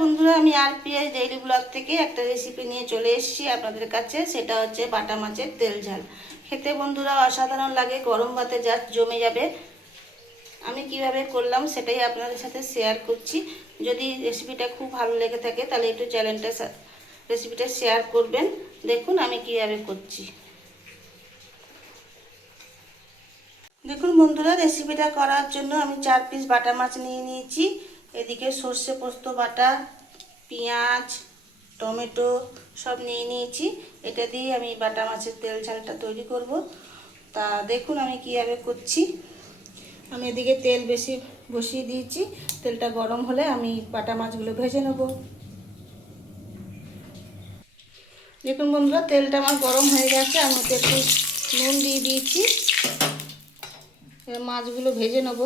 বন্ধুরা, আমি আর PS daily blog থেকে একটা রেসিপি নিয়ে চলে এসেছি আপনাদের কাছে। সেটা হচ্ছে বাটা মাছের তেল ঝাল। খেতে বন্ধুরা অসাধারণ লাগে, গরম ভাতে যা জমে যাবে। আমি কীভাবে করলাম সেটাই আপনাদের সাথে শেয়ার করছি। যদি রেসিপিটা খুব ভালো লেগে থাকে, তাহলে একটু চ্যানেলটা রেসিপিটা শেয়ার করবেন। দেখুন আমি কীভাবে করছি। দেখুন বন্ধুরা রেসিপিটা করার জন্য আমি চার পিস বাটা মাছ নিয়ে নিয়েছি। এদিকে সর্ষে পোস্ত, বাটা, পেঁয়াজ, টমেটো সব নিয়ে নিয়েছি। এটা দিয়ে আমি বাটা মাছের তেল ঝালটা তৈরি করব। তা দেখুন আমি কীভাবে করছি। আমি এদিকে তেল বেশি বসিয়ে দিয়েছি। তেলটা গরম হলে আমি বাটা মাছগুলো ভেজে নেব। দেখুন বন্ধুরা, তেলটা আমার গরম হয়ে গেছে। আমি একটু নুন দিয়ে দিয়েছি। মাছগুলো ভেজে নেব।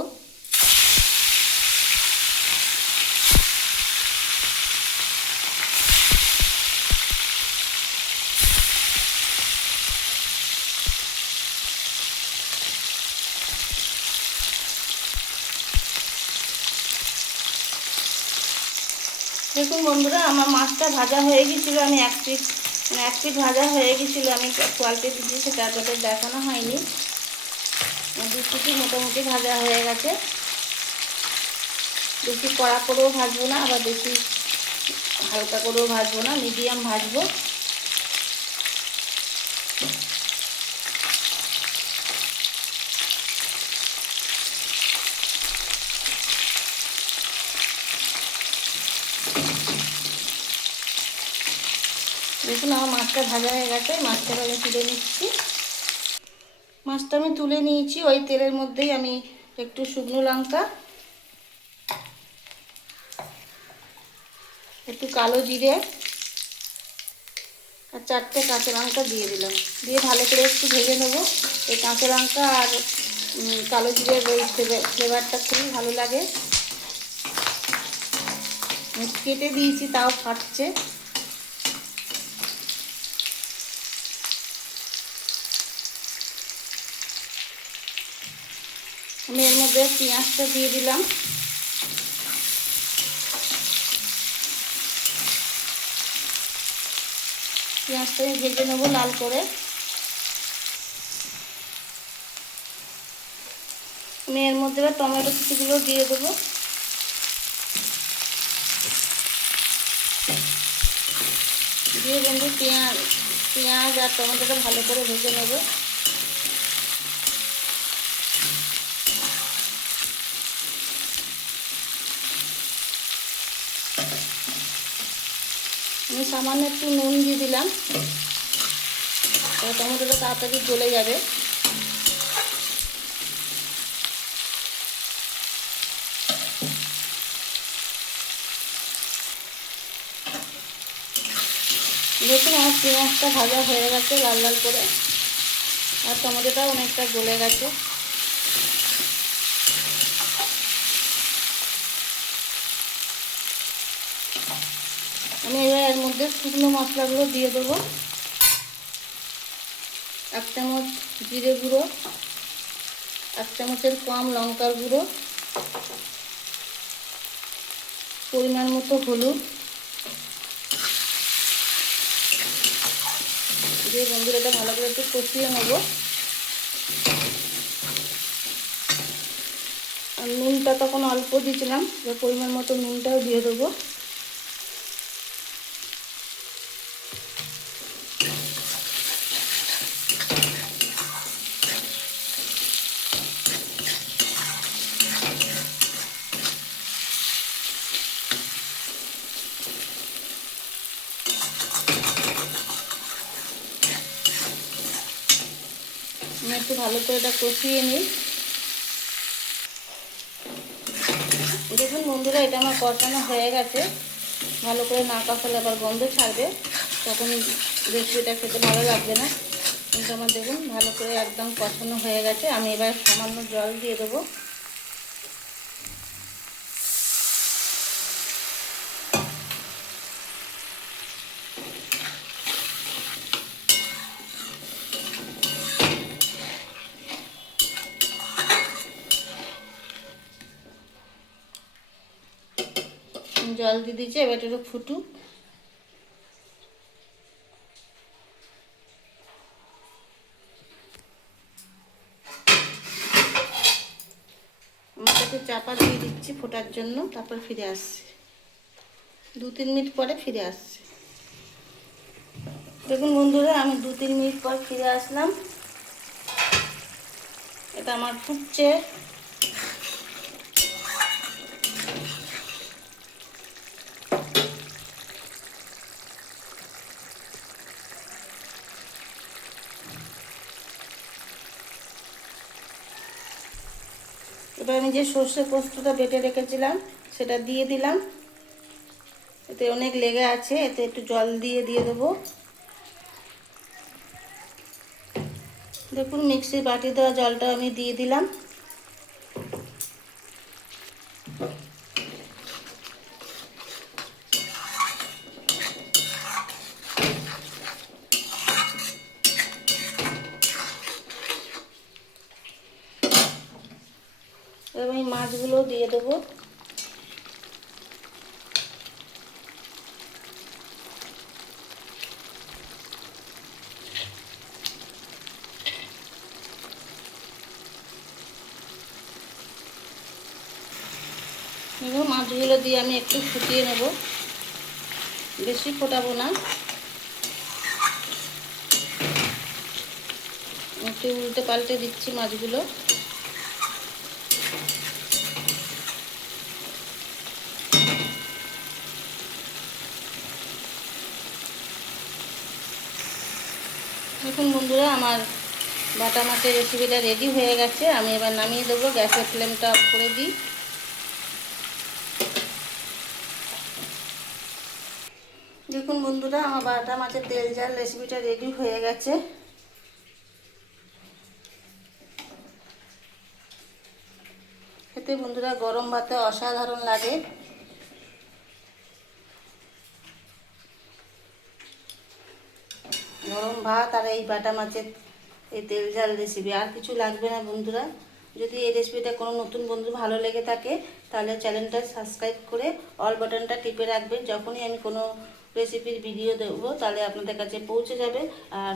দেখুন বন্ধুরা, আমার মাছটা ভাজা হয়ে গেছিল, আমি এক পিস মানে এক পিস ভাজা হয়ে গেছিল, আমি কোয়ালিটি দিচ্ছি সেটা আপনাদের দেখানো হয়নি। দু পিটি মোটামুটি ভাজা হয়ে গেছে। বেশি কড়া করেও ভাজবো না, আবার বেশি হালকা করেও ভাজবো না, মিডিয়াম ভাজবো। দেখুন আমার মাছটা ভাজা হয়ে গেছে, মাছটা আমি তুলে নিচ্ছি। মাছটা আমি তুলে নিয়েছি, ওই তেলের মধ্যেই আমি একটু শুকনো লঙ্কা, একটু কালো জিরে, আর চারটে কাঁচা লঙ্কা দিয়ে দিলাম। দিয়ে ভালো করে একটু ভেজে নেব। এই কাঁচা লঙ্কা আর কালো জিরের ওই ফ্লেভারটা খুবই ভালো লাগে। কেটে দিয়েছি, তাও ফাটছে। এর মধ্যে পেঁয়াজটা দিয়ে দিলাম। পেঁয়াজটা আমি ভেজে নেব লাল করে। আমি এর মধ্যে এবার টমেটো কুচিগুলো দিয়ে দেবো। দিয়ে বন্ধু পেঁয়াজ পেঁয়াজ আর টমেটোটা ভালো করে ভেজে নেব। আমি সামান্য একটু নুন দিয়ে দিলাম। টমেটোটা তাড়াতাড়ি গলে যাবে। দেখুন আমার পেঁয়াজটা ভাজা হয়ে গেছে লাল লাল করে। আর টমেটোটা অনেকটা গলে গেছে। আমি এবার এর মধ্যে শুকনো মশলাগুলো দিয়ে দেবো। এক চামচ জিরে গুঁড়ো, এক চামচের কম লঙ্কার গুঁড়ো, পরিমাণ মতো হলুদ। দিয়ে বন্ধুরা এটা ভালো করে একটু কষিয়ে নেব। আর নুনটা তখন অল্প দিয়েছিলাম পরিমাণ মতো নুনটাও দিয়ে দেবো। আমি একটু ভালো করে এটা কষিয়ে নিই। দেখুন বন্ধুরা, এটা আমার কষানো হয়ে গেছে। ভালো করে না কষালে আবার গন্ধ ছাড়বে। তখন রেসিপিটা খেতে ভালো লাগবে না। কিন্তু আমার দেখুন, ভালো করে একদম কষানো হয়ে গেছে। আমি এবার সামান্য জল দিয়ে দেবো। জল দিয়ে দিয়েছি, এবার একটু একটু চাপা দিয়ে দিচ্ছি ফোটার জন্য, তারপর ফিরে আসছি। দু তিন মিনিট পরে ফিরে আসছি। দেখুন বন্ধুরা, আমি দু তিন মিনিট পর ফিরে আসলাম। এটা আমার ফুটছে। এবার আমি যে সর্ষে পোস্তটা বেটে রেখেছিলাম, সেটা দিয়ে দিলাম। এতে অনেক লেগে আছে, এতে একটু জল দিয়ে দিয়ে দেবো। দেখুন মিক্সি বাটি দেওয়া জলটা আমি দিয়ে দিলাম এবার আমি মাছগুলো দিয়ে দেবো। মাছগুলো দিয়ে আমি একটু ফুটিয়ে নেব। বেশি ফোটাবো না। একটু উল্টে পাল্টে দিচ্ছি মাছগুলো। দেখুন বন্ধুরা আমার বাটা মাছের রেসিপিটা রেডি হয়ে গেছে। আমি এবার নামিয়ে দেবো, গ্যাসের ফ্লেমটা অফ করে দিই। দেখুন বন্ধুরা, আমার বাটা মাছের তেল জাল রেসিপিটা রেডি হয়ে গেছে। খেতে বন্ধুরা গরম ভাতে অসাধারণ লাগে। গরম ভাত আর এই বাটা মাছের এই তেল ঝাল রেসিপি আর কিছু লাগবে না বন্ধুরা। যদি এই রেসিপিটা কোনো নতুন বন্ধু ভালো লেগে থাকে, তাহলে চ্যানেলটা সাবস্ক্রাইব করে অল বাটনটা টিপে রাখবেন। যখনই আমি কোনো রেসিপির ভিডিও দেবো তাহলে আপনাদের কাছে পৌঁছে যাবে। আর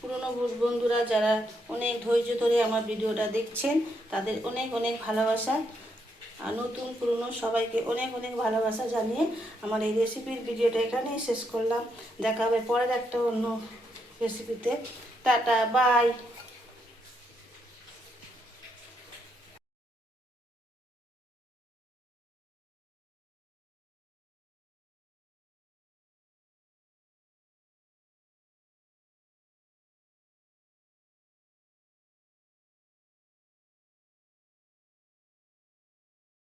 পুরনো বন্ধুরা যারা অনেক ধৈর্য ধরে আমার ভিডিওটা দেখছেন, তাদের অনেক অনেক ভালোবাসা। নতুন পুরনো সবাইকে অনেক অনেক ভালোবাসা জানিয়ে আমার এই রেসিপির ভিডিওটা এখানেই শেষ করলাম। দেখা হবে পরের একটা অন্য রেসিপিতে টাটা বাই